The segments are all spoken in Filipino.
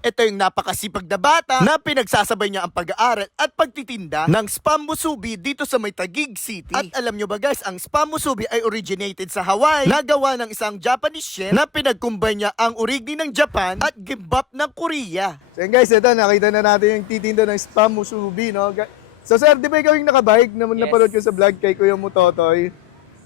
Ito yung napakasipag na bata na pinagsasabay niya ang pag-aaral at pagtitinda ng Spam Musubi dito sa may Taguig City. At alam nyo ba guys, ang Spam Musubi ay originated sa Hawaii, nagawa ng isang Japanese chef na pinagkumbay niya ang origni ng Japan at gimbap ng Korea. So yun guys, ito nakita na natin yung titinda ng Spam Musubi, no? So sir, di ba ikaw yung nakabike na napanood ko sa vlog kay Kuya Mutotoy?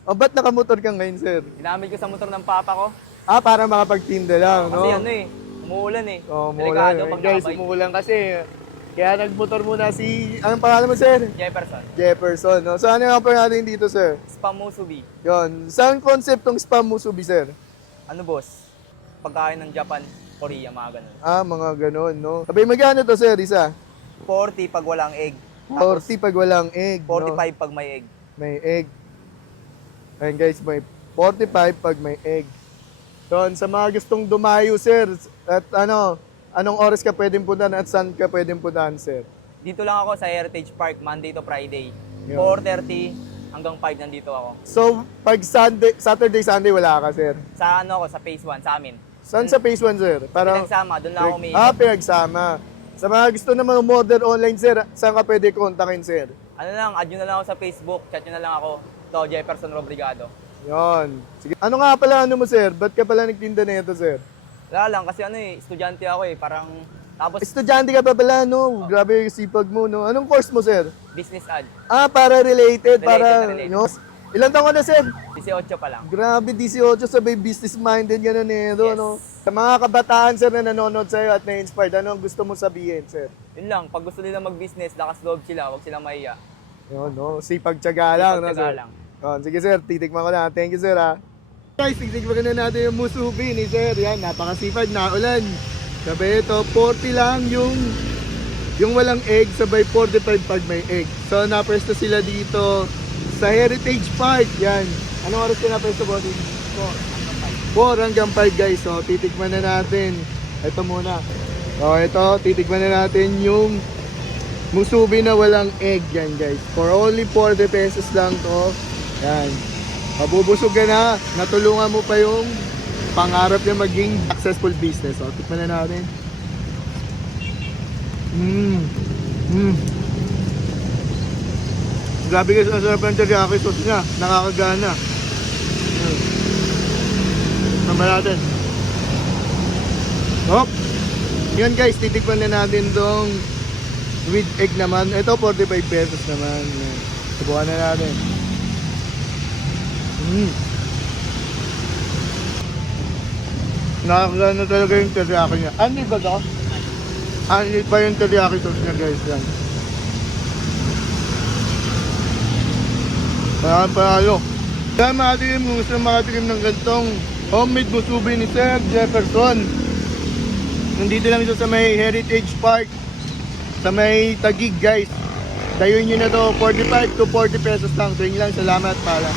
O ba't nakamotor ka ngayon, sir? Ginamit ko sa motor ng papa ko. Ah, para makapagtinda lang, no? Kasi ano eh, umuulan eh. Oh, Delikado umuulan. pag Guys, nakabike. umuulan kasi. Kaya nagmotor muna si... Anong pangalan mo, sir? Jefferson, Jefferson, no? So ano yung offer natin dito, sir? Spam Musubi. Yun. Saan concept tong Spam Musubi, sir? Ano boss? Pagkain ng Japan, Korea, mga ganun. Ah, mga ganun, no? Sabi, magkano to, sir, isa? 40 pag walang egg. 40 pag walang egg, 45 no? pag may egg. May egg. Ayun guys, may 45 pag may egg. So, sa mga gustong dumayo, sir, at anong oras ka pwedeng puntahan at saan ka pwedeng puntahan, sir? Dito lang ako sa Heritage Park, Monday to Friday. Yun. 4:30 hanggang 5 nandito ako. So, pag Saturday, Sunday, wala ka, sir? Sa ano ako, sa Phase 1, sa amin. Saan sa Phase 1, sir? Pinagsama, doon lang ako may pinagsama. Sa mga gusto naman umorder online, sir, saan ka pwede kontakin, sir? Ano lang, add nyo na lang ako sa Facebook, chat nyo na lang ako. Ito, Jefferson Robrigado. Yon. Sige. Ano nga pala ano mo, sir? Ba't ka pala nagtinda nito, sir? Wala lang, kasi ano eh, estudyante ako eh, parang, tapos Estudyante ka pa pala, no? Grabe yung sipag mo, no? Anong course mo, sir? business ad. Ah, para related, Related para... na related. No? Ilan taon ka na, sir? 18 pa lang. Grabe, 18, sabay business-minded ka na nito, Yes. no? Sa mga kabataan, sir, na nanonood sa'yo at na-inspired, ano ang gusto mo sabihin, sir? Yun lang, pag gusto nila mag-business, lakas loob sila, huwag silang mahiya. Yun, no? Sipag-tsaga lang, no, Sipag-tsaga sir? lang. Yun, sige, sir, titikman ko na. Thank you, sir, ha? Guys, titikman na natin yung musubi ni sir. Yan, napakasipag na ulan. Sabi ito, 40 lang yung walang egg, sabay 45 pag may egg. So, napresto sila dito sa Heritage Park. Yan. Anong oras ka napresto, boss? 4 hanggang 5, guys. So, titikman na natin. Ito muna. So, ito, titikman na natin yung musubi na walang egg. Yan, guys. For only 40 pesos lang to. Yan. Mabubusog ka na. Natulungan mo pa yung pangarap niya maging successful business. So, tikman na natin. Grabe guys, ang sarap ng teriyaki sauce niya. Nakakagana. Tama natin. Hop! Yun guys, titikman na natin tong with egg naman. Ito, 45 pesos naman. Yan. Subukan na natin. Nakakagana talaga yung teriyaki niya. Ano ba ito? Ano pa yung teriyaki sauce niya guys? Yan. Parang panalo. Kaya makatikim kung gusto makatikim ng gantong homemade musubi ni Sir Jefferson. Nandito lang ito sa may Heritage Park. Sa may Taguig guys. Dayuin nyo na to, 45 to 40 pesos lang. So yun lang, salamat pala.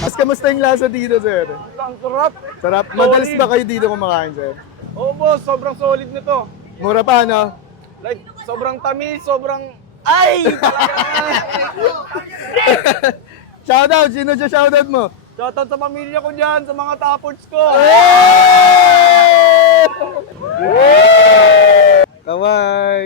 Mas kamusta yung lasa dito, sir? Ang sarap. Sarap. Madalas ba kayo dito kumakain, sir? Oo boss, sobrang solid nito. Mura pa, no? Like, sobrang tamis, sobrang... Ay! Shoutout! Sino dyan shoutout mo? Shoutout sa pamilya ko dyan, sa mga taports ko. Kawai!